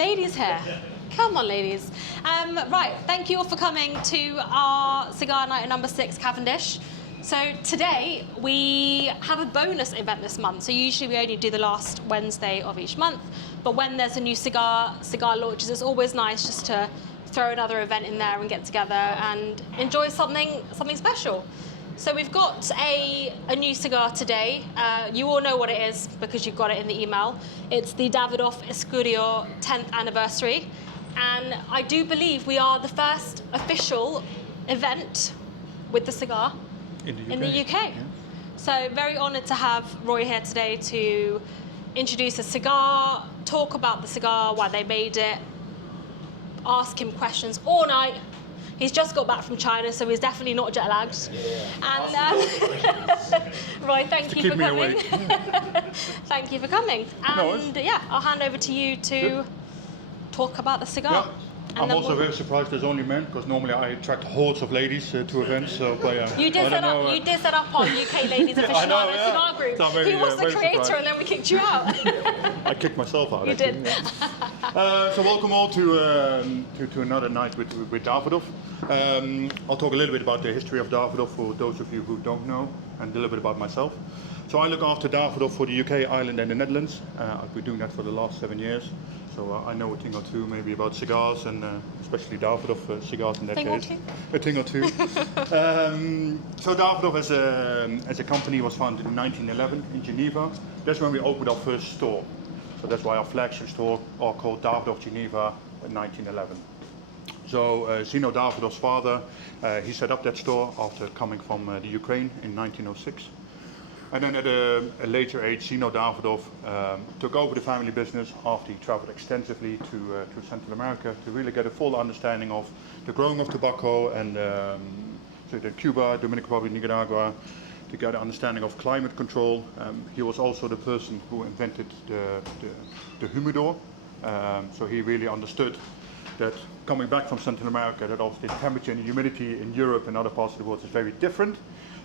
ladies here. Come on, ladies. Right, thank you all for coming to our cigar night at number 6 Cavendish. So today we have a bonus event this month. So usually we only do the last Wednesday of each month, but when there's a new cigar launches, it's always nice just to throw another event in there and get together and enjoy something special. So we've got a new cigar today. You all know what it is because you've got it in the email. It's the Davidoff Escurio 10th anniversary. And I do believe we are the first official event with the cigar in the UK. Yeah. So very honoured to have Roy here today to introduce the cigar, talk about the cigar, why they made it, ask him questions all night. He's just got back from China, so he's definitely not jet lagged. Yeah. And Roy, thank you for coming. Thank you for coming. And yeah, I'll hand over to you to talk about the cigar. Yeah. I'm also very surprised there's only men, because normally I attract hordes of ladies to events. So, you did set up on UK Ladies Aficionado Cigar Group. So he was the creator, surprised. And then we kicked you out. I kicked myself out. You did. Yeah. So welcome all to another night with Davidoff. I'll talk a little bit about the history of Davidoff for those of you who don't know, and a little bit about myself. So I look after Davidoff for the UK, Ireland, and the Netherlands. I've been doing that for the last 7 years. So I know a thing or two maybe about cigars, and especially Davidoff cigars in that case. A thing or two. So Davidoff as a company was founded in 1911 in Geneva. That's when we opened our first store. So that's why our flagship store are called Davidoff Geneva in 1911. So Zino Davidoff's father, he set up that store after coming from the Ukraine in 1906. And then at a later age, Zino Davidoff took over the family business after he traveled extensively to Central America to really get a full understanding of the growing of tobacco and so the Cuba, Dominican Republic, Nicaragua, to get an understanding of climate control. He was also the person who invented the humidor. So he really understood that coming back from Central America, that obviously the temperature and humidity in Europe and other parts of the world is very different.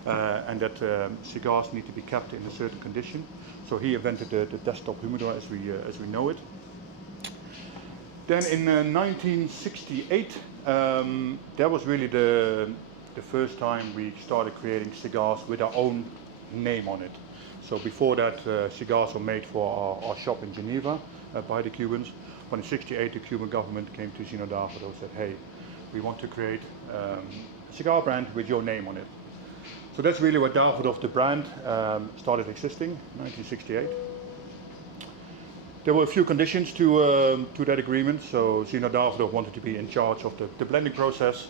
And that cigars need to be kept in a certain condition. So he invented the desktop humidor as we know it. Then in 1968, that was really the first time we started creating cigars with our own name on it. So before that, cigars were made for our shop in Geneva by the Cubans. But in '68, the Cuban government came to Zino Davidoff and said, "Hey, we want to create a cigar brand with your name on it." So that's really where Davidoff, the brand, started existing, 1968. There were a few conditions to that agreement. So Zino Davidoff wanted to be in charge of the blending process.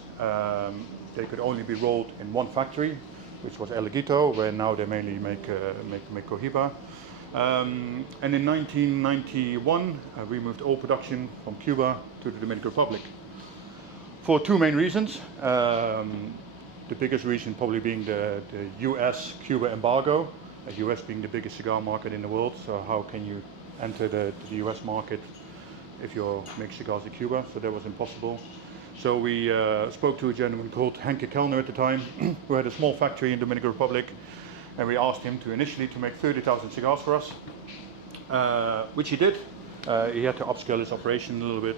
They could only be rolled in one factory, which was El Guito, where now they mainly make Cohiba. And in 1991, we moved all production from Cuba to the Dominican Republic for two main reasons. The biggest reason probably being the US-Cuba embargo, the US being the biggest cigar market in the world. So how can you enter the US market if you make cigars in Cuba? So that was impossible. So we spoke to a gentleman called Henke Kellner at the time, who had a small factory in the Dominican Republic, and we asked him to initially to make 30,000 cigars for us, which he did. He had to upscale his operation a little bit.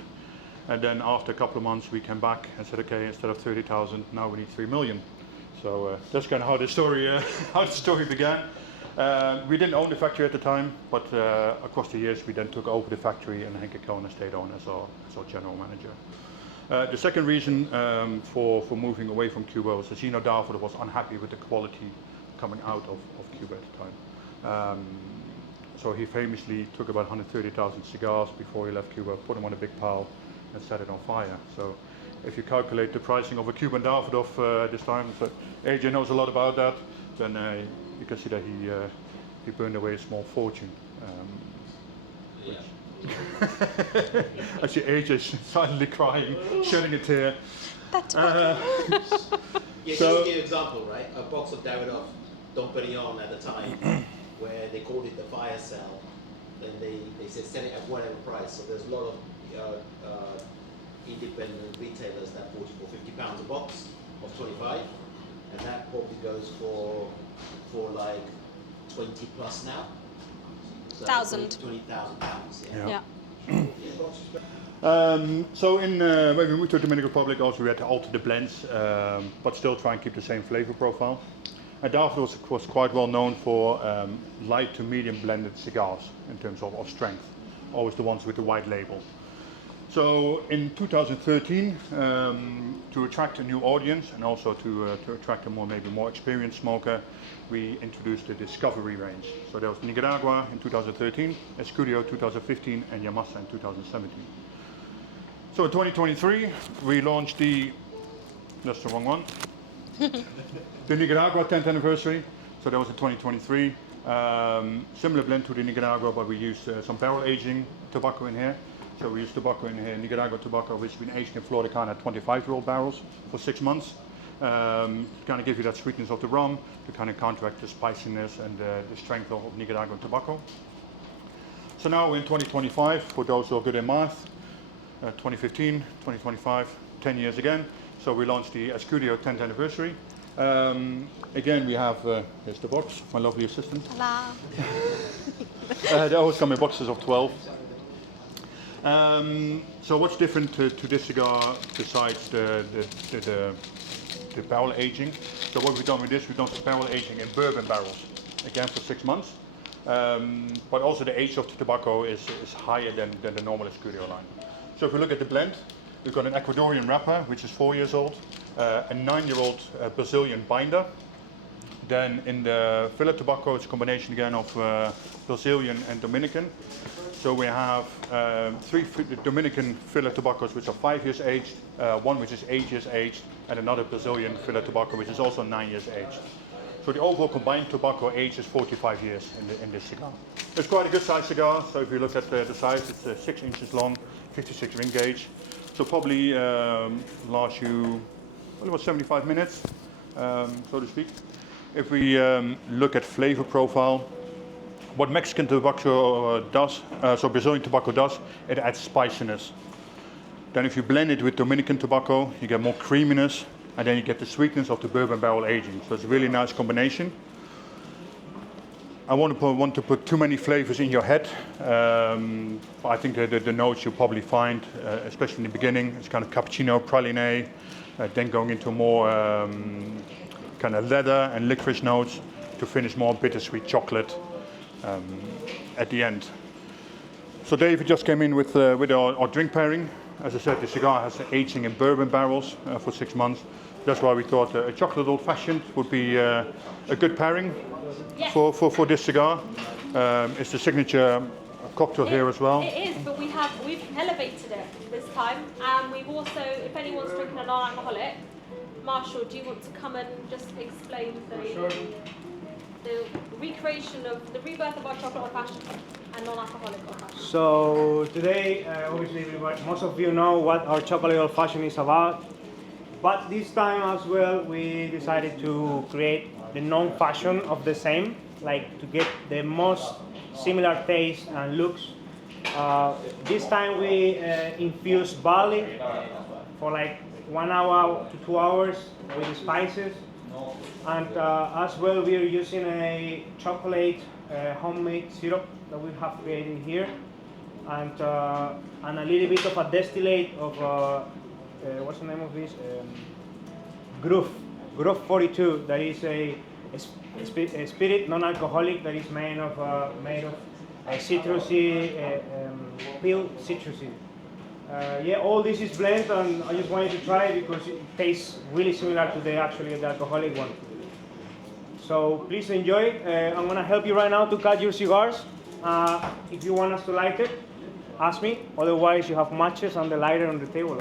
And then after a couple of months, we came back and said, okay, instead of 30,000, now we need 3 million. So that's kind of how the story began. We didn't own the factory at the time, but across the years, we then took over the factory, and Henke Kellner stayed on as our general manager. The second reason for moving away from Cuba was that Zino Davidoff was unhappy with the quality coming out of Cuba at the time. So he famously took about 130,000 cigars before he left Cuba, put them on a big pile, and set it on fire. So if you calculate the pricing of a Cuban Davidoff this time, so AJ knows a lot about that, then you can see that he burned away a small fortune. I see AJ silently crying, shedding a tear. That's yeah, just to give you an example, right? A box of Davidoff Dom Perignon at the time, where they called it the fire sale, and they said sell it at whatever price. So there's a lot of independent retailers that bought it for £50 a box of 25, and that probably goes for like 20 plus now. So £1,000. £20,000. Yeah. So when we moved to the Dominican Republic, also we had to alter the blends, but still try and keep the same flavor profile. And Davidoff was quite well known for light to medium blended cigars in terms of strength, always the ones with the white label. So in 2013, to attract a new audience and also to attract a maybe more experienced smoker, we introduced the Discovery range. So there was Nicaragua in 2013, Escurio 2015, and Yamasa in 2017. So in 2023, we launched that's the wrong one, the Nicaragua 10th anniversary. So that was in 2023. Similar blend to the Nicaragua, but we used some barrel aging tobacco in here. So we used tobacco in here, Nicaragua tobacco, which has been aged in Florida at 25-year-old barrels for 6 months. To kind of give you that sweetness of the rum, to kind of counteract the spiciness and the strength of Nicaraguan tobacco. So now in 2025, for those who are good in math, 2015, 2025, 10 years again. So we launched the Escurio 10th anniversary. Again, we have, here's the box, my lovely assistant. Hello. They always come in boxes of 12. So what's different to this cigar besides the barrel aging? So what we've done with this, we've done some barrel aging in bourbon barrels, again for 6 months. But also the age of the tobacco is higher than the normal Escurio line. So if we look at the blend, we've got an Ecuadorian wrapper, which is 4 years old, a 9-year-old Brazilian binder. Then in the filler tobacco, it's a combination again of Brazilian and Dominican. So we have 3 Dominican filler tobaccos which are 5 years aged, one which is 8 years aged, and another Brazilian filler tobacco which is also 9 years aged. So the overall combined tobacco age is 45 years in this cigar. It's quite a good size cigar, so if you look at the size, it's 6 inches long, 56 ring gauge. So probably last you about 75 minutes, so to speak. If we look at flavor profile, what Mexican tobacco does, so Brazilian tobacco does, it adds spiciness. Then if you blend it with Dominican tobacco, you get more creaminess, and then you get the sweetness of the bourbon barrel aging. So it's a really nice combination. I won't want to put too many flavors in your head. I think the notes you'll probably find, especially in the beginning, it's kind of cappuccino, praline, then going into more kind of leather and licorice notes to finish more bittersweet chocolate at the end. So David just came in with our drink pairing. As I said, the cigar has aging in bourbon barrels for 6 months. That's why we thought a chocolate old-fashioned would be a good pairing for this cigar. It's the signature cocktail here as well. It is, but we've elevated it this time, and we've also, if anyone's drinking a non-alcoholic, Marshall, do you want to come and just explain the recreation of the rebirth of our chocolate old-fashioned and non-alcoholic old-fashioned? So today, obviously, most of you know what our chocolate old-fashioned is about. But this time as well, we decided to create the non-fashion of the same, like to get the most similar taste and looks. This time we infused barley for like 1 hour to 2 hours with the spices. And as well, we are using a chocolate homemade syrup that we have created here. And a little bit of a distillate of what's the name of this? Groove 42. That is a spirit, non-alcoholic, that is made of citrusy, peel citrusy. All this is blend, and I just wanted to try it because it tastes really similar to the alcoholic one. So please enjoy it. I'm gonna help you right now to cut your cigars. If you want us to light it, ask me. Otherwise, you have matches and the lighter on the table.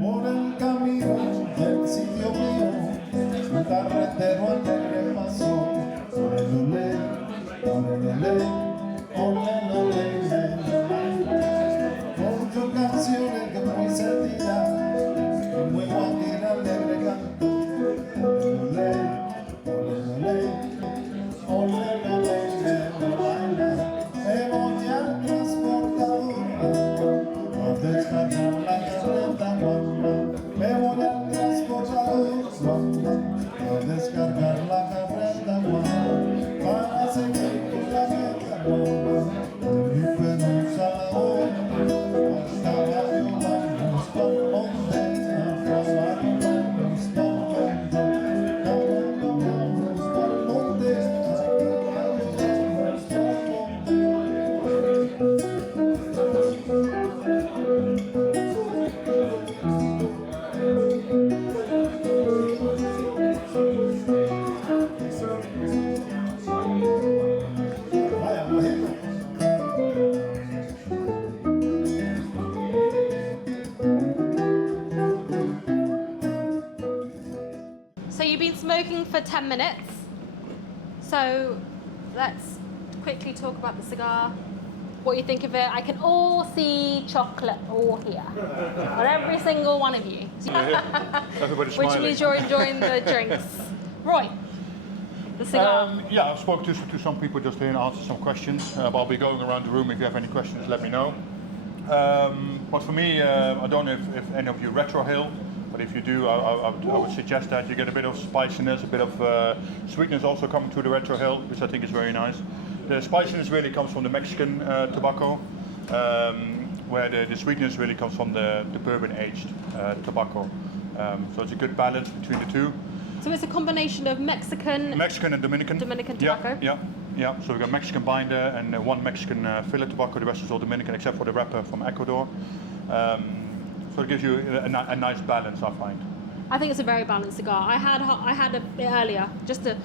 Por el camino del sitio mío, un carretero alegre pasó. Olele, olele, olele, con sus canciones que muy sentidas, muy guajira alegre canto. Olele, olele, olele, olele, me voy al transportador a descargar la carreta guapa. Me voy al transportador guapa a descargar la carreta guapa para seguir con la meta guapa. Mi pelusa la voy a caballo vamos pa'l monte, a caballo vamos pa'l monte, caballo vamos pa'l monte, a caballo vamos Vaya, mujer. So you've been smoking for 10 minutes. So let's quickly talk about the cigar. What you think of it? I can all see chocolate all here on every single one of you. Everybody's Which smiling. means you're enjoying the drinks. Roy, the cigar. Yeah, I've spoken to some people just here and answered some questions. I'll be going around the room. If you have any questions, let me know. But for me, I don't know if any of you retrohale, but if you do, I would suggest that you get a bit of spiciness, a bit of sweetness also coming through the retrohale, which I think is very nice. The spiciness really comes from the Mexican tobacco, where the sweetness really comes from the bourbon-aged tobacco. So it's a good balance between the two. So it's a combination of Mexican And Dominican. tobacco. Yeah. So we've got Mexican binder and one Mexican filler tobacco. The rest is all Dominican, except for the wrapper from Ecuador. So it gives you a nice balance, I find. I think it's a very balanced cigar. I had a bit earlier just to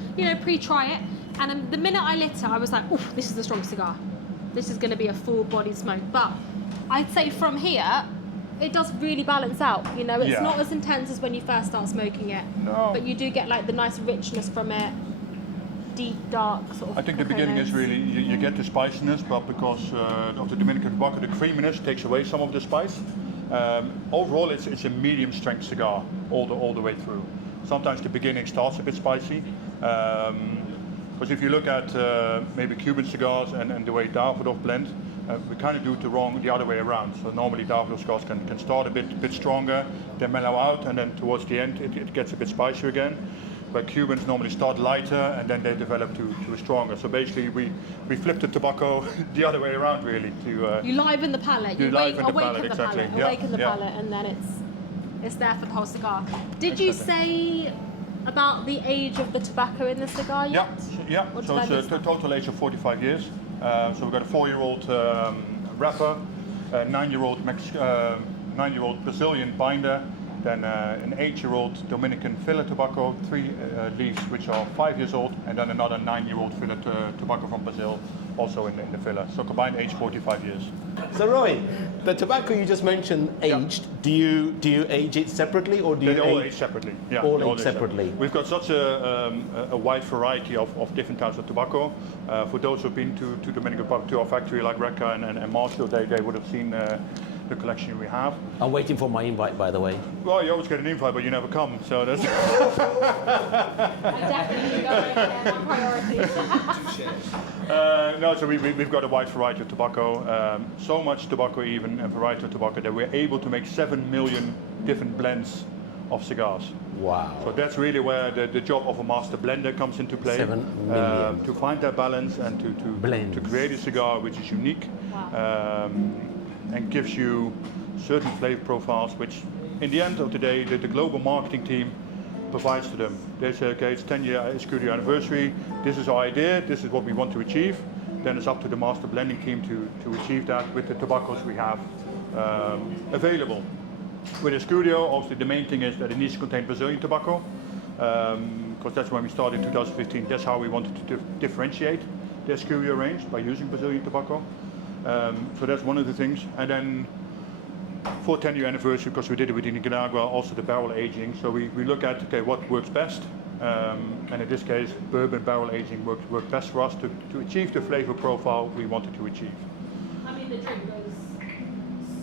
pre-try it, and the minute I lit it, I was like, "Oof, this is a strong cigar. This is going to be a full-bodied smoke." But I'd say from here, it does really balance out. It's Yeah. not as intense as when you first start smoking it. No. But you do get like the nice richness from it, deep, dark sort of. I think the beginning is really, you get the spiciness, but because of the Dominican tobacco, the creaminess takes away some of the spice. Overall, it's a medium strength cigar all the way through. Sometimes the beginning starts a bit spicy. Because if you look at maybe Cuban cigars and the way Davidoff blend, we kind of do it the other way around. So normally Davidoff cigars can start a bit stronger, then mellow out, and then towards the end it gets a bit spicier again. But Cubans normally start lighter and then they develop to a stronger. So basically we flip the tobacco the other way around really. You liven the palate. You liven the awaken palate, the exactly. palate. Yeah, Awaken the yeah. palate, and then it's there for the whole cigar. Did you say about the age of the tobacco in the cigar yet? Yeah. What So did I it's miss a total age of 45 years. So we've got a 4-year-old wrapper, a 9-year-old Brazilian binder, then an 8-year-old Dominican filler tobacco, 3 leaves which are 5 years old, and then another 9-year-old filler tobacco from Brazil, also in the filler. So combined age 45 years. So Roy, the tobacco you just mentioned aged, do you age it separately or do They you all age age separately. Yeah, all they age separately? We've got such a wide variety of different types of tobacco. For those who've been to Dominican Republic, to our factory like Recca and Marshall, they would have seen the collection we have. I'm waiting for my invite, by the way. Well, you always get an invite, but you never come. So that's. I definitely got my priorities. No, so we've got a wide variety of tobacco. So much tobacco, even a variety of tobacco, that we're able to make 7 million different blends of cigars. Wow. So that's really where the job of a master blender comes into play. 7 million. To find that balance and Blends. to create a cigar which is unique and gives you certain flavor profiles, which in the end of the day, the global marketing team provides to them. They say, okay, it's 10-year Escurio anniversary, this is our idea, this is what we want to achieve. Then it's up to the master blending team to achieve that with the tobaccos we have available. With Escurio, obviously the main thing is that it needs to contain Brazilian tobacco, because that's when we started in 2015. That's how we wanted to differentiate the Escurio range, by using Brazilian tobacco. So that's one of the things. And then for 10-year anniversary, because we did it with Nicaragua, also the barrel aging. So we look at, okay, what works best. And in this case, bourbon barrel aging worked best for us to achieve the flavor profile we wanted to achieve. I mean, the drink goes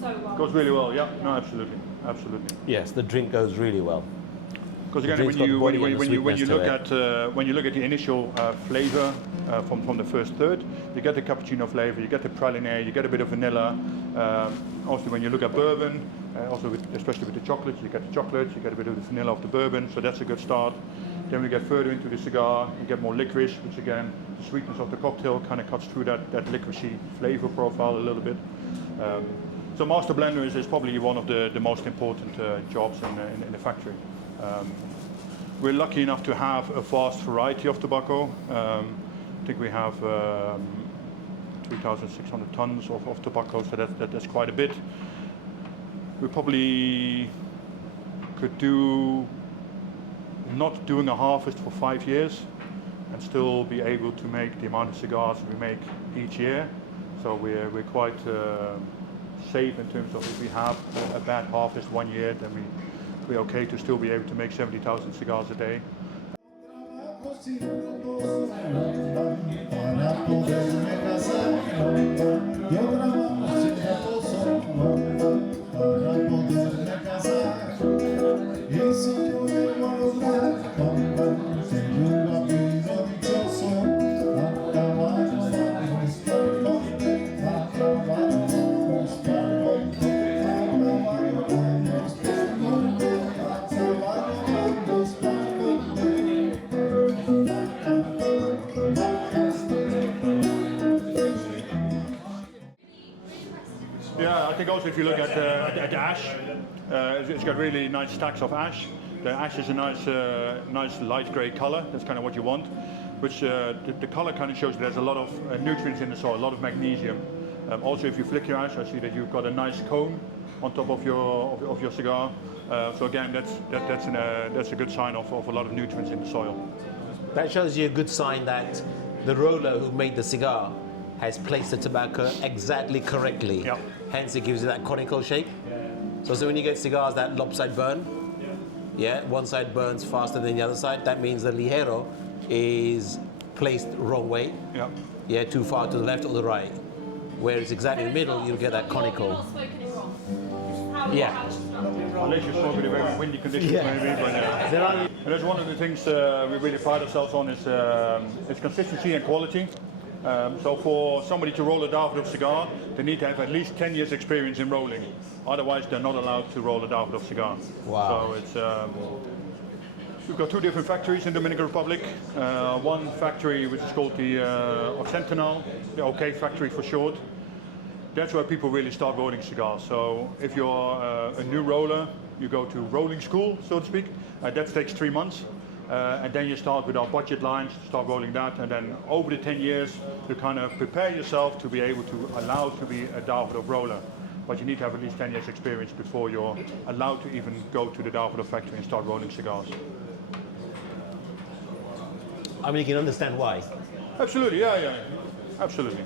so well. Goes really well, yeah. No, absolutely. Absolutely. Yes, the drink goes really well. Because again, when you look at the initial flavor from the first third, you get the cappuccino flavor, you get the praline, you get a bit of vanilla. Also, when you look at bourbon, especially with the chocolate, you get the chocolate, you get a bit of the vanilla of the bourbon, so that's a good start. Then we get further into the cigar, you get more licorice, which again, the sweetness of the cocktail kind of cuts through that licoricey flavor profile a little bit. So master blender is probably one of the most important jobs in the factory. We're lucky enough to have a vast variety of tobacco. I think we have 3,600 tons of tobacco, so that's quite a bit. We probably could do not doing a harvest for 5 years and still be able to make the amount of cigars we make each year. So we're quite safe in terms of if we have a bad harvest 1 year, then we're okay to still be able to make 70,000 cigars a day. Para poderme casar, yo trabajo sin reposo, para poderme casar, y si yo llego a lograr, tengo un apellido dichoso, a caballo vamos por monte, a caballo vamos por monte, a caballo vamos por monte, a caballo vamos por monte. Yeah, I think also if you look at the ash, it's got really nice stacks of ash. The ash is a nice light grey color. That's kind of what you want. Which the color kind of shows there's a lot of nutrients in the soil, a lot of magnesium. Also, if you flick your ash, I see that you've got a nice cone on top of your cigar. So again, that's a good sign of a lot of nutrients in the soil. That shows you a good sign that the roller who made the cigar has placed the tobacco exactly correctly. Yeah. Hence it gives you that conical shape. So when you get cigars that lopside burn, yeah, one side burns faster than the other side, that means the ligero is placed wrong way. Yeah. Yeah, too far to the left or the right. Where it's exactly in the middle, you'll get that You're conical. not smoking it wrong. How Yeah. how it's done. Unless you're smoking in very windy conditions, maybe. But, and that's one of the things we really pride ourselves on is consistency and quality. So for somebody to roll a Davidoff cigar, they need to have at least 10 years experience in rolling. Otherwise, they're not allowed to roll a Davidoff cigar. Wow. So it's we've got two different factories in the Dominican Republic. One factory which is called the Occidental, the OK factory for short. That's where people really start rolling cigars. So if you're a new roller, you go to rolling school, so to speak. That takes 3 months. And then you start with our budget lines, start rolling that, and then over the 10 years, you kind of prepare yourself to be able to allow to be a Davidoff roller. But you need to have at least 10 years experience before you're allowed to even go to the Davidoff factory and start rolling cigars. I mean, you can understand why. Absolutely, yeah, absolutely.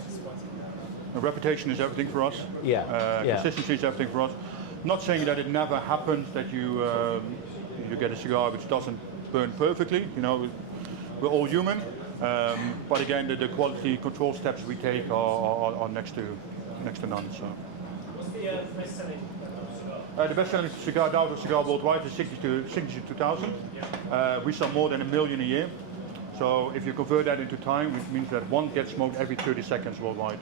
Reputation is everything for us. Yeah, Consistency is everything for us. Not saying that it never happens that you get a cigar which doesn't burn perfectly. You know, we're all human. But again, the quality control steps we take are next to none. So. What's the best-selling cigar? The best-selling cigar, Davidoff cigar worldwide is 62,000. We sell more than 1 million a year. So if you convert that into time, which means that one gets smoked every 30 seconds worldwide.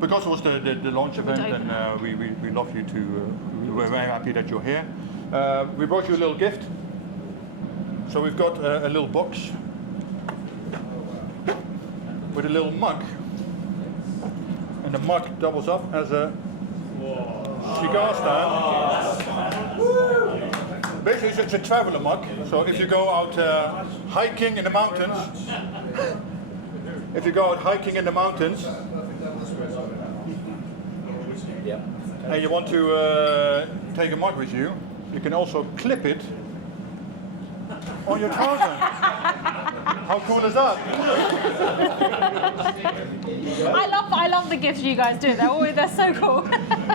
because it was the launch event, and we love you to. We're very happy that you're here. We brought you a little gift. So we've got a little box with a little mug, and the mug doubles up as a cigar stand. Basically, it's a traveler mug. So if you go out hiking in the mountains, and you want to take a mug with you, you can also clip it on your trouser. How cool is that? I love the gifts you guys do. They're so cool.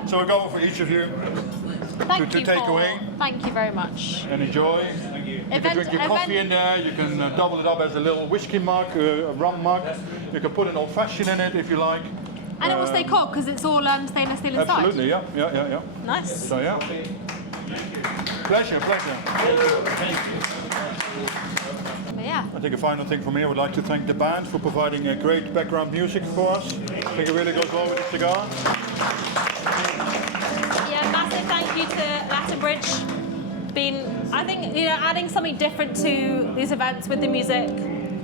So we'll go for each of you to take away. Thank you very much. And enjoy. You can drink your coffee in there. You can double it up as a little whiskey mug, a rum mug. You can put an old fashioned in it if you like. And it will stay cold because it's all stainless steel inside. Absolutely, yeah. Nice. So yeah. Pleasure. Yeah. I think a final thing for me, I would like to thank the band for providing a great background music for us. I think it really goes well with the cigar. Yeah, massive thank you to Latin Bridge. I think, adding something different to these events with the music.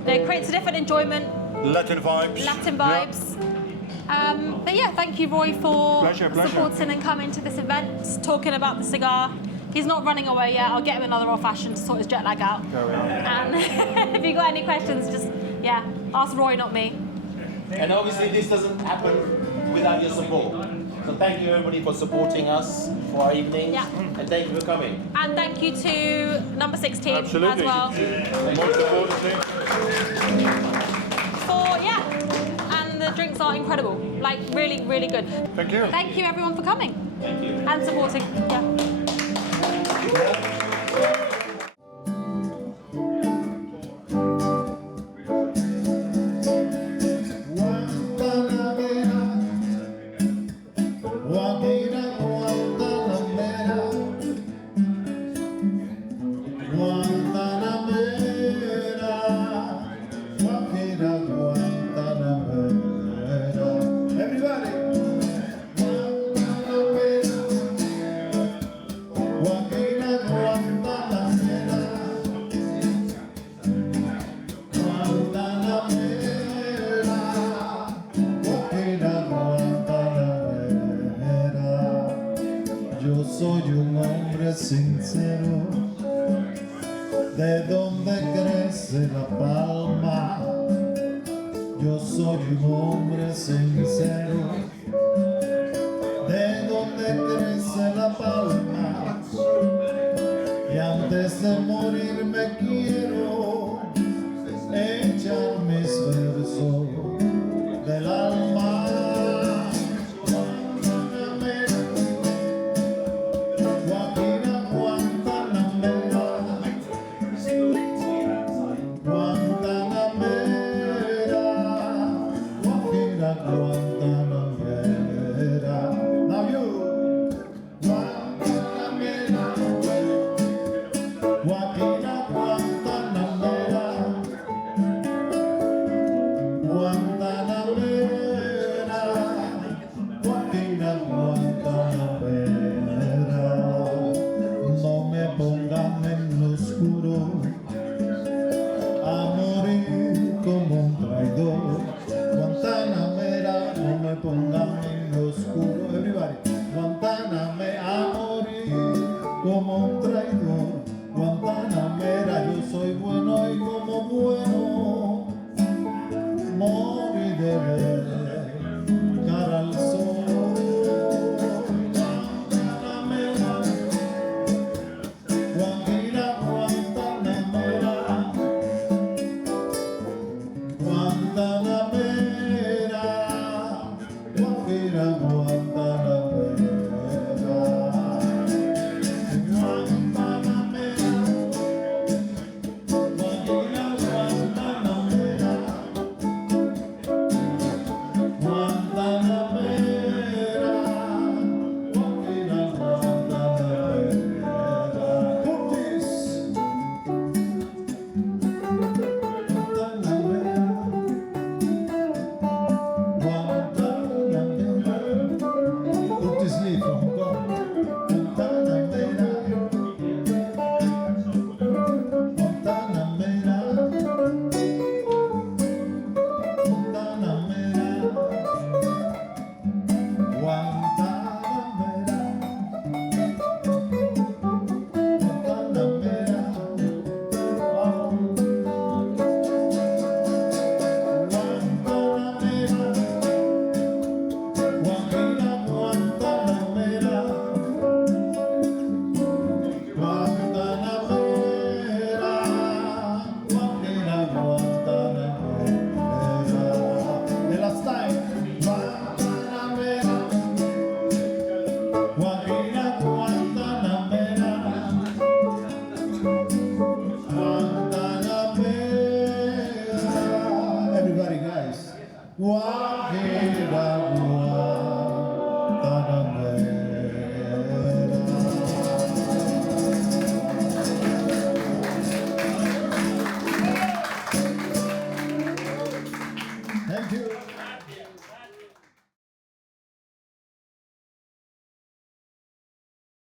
It creates a different enjoyment. Latin vibes. Yeah. But yeah, thank you, Roy, for supporting and coming to this event, talking about the cigar. He's not running away yet. I'll get him another old-fashioned to sort his jet lag out. And if you got any questions, just, ask Roy, not me. And obviously this doesn't happen without your support. So thank you everybody for supporting us for our evening. Yeah. And thank you for coming. And thank you to No.6 team as well. Most importantly. And the drinks are incredible. Like, really, really good. Thank you. Thank you, everyone, for coming. Thank you. And supporting. Yeah. Yo soy un hombre sincero, de donde crece la palma. Yo soy un hombre sincero, de donde crece la palma. Y antes de morir me quiero echar mis versos del alma. No me pongan en lo oscuro a morir como un traidor. Guantanamera, no me pongan en lo oscuro. Everybody, Guantáname a morir como un traidor. Guantanamera, yo soy bueno y como bueno moriré cara al sol. Guantanamera, Guajira, Guajira.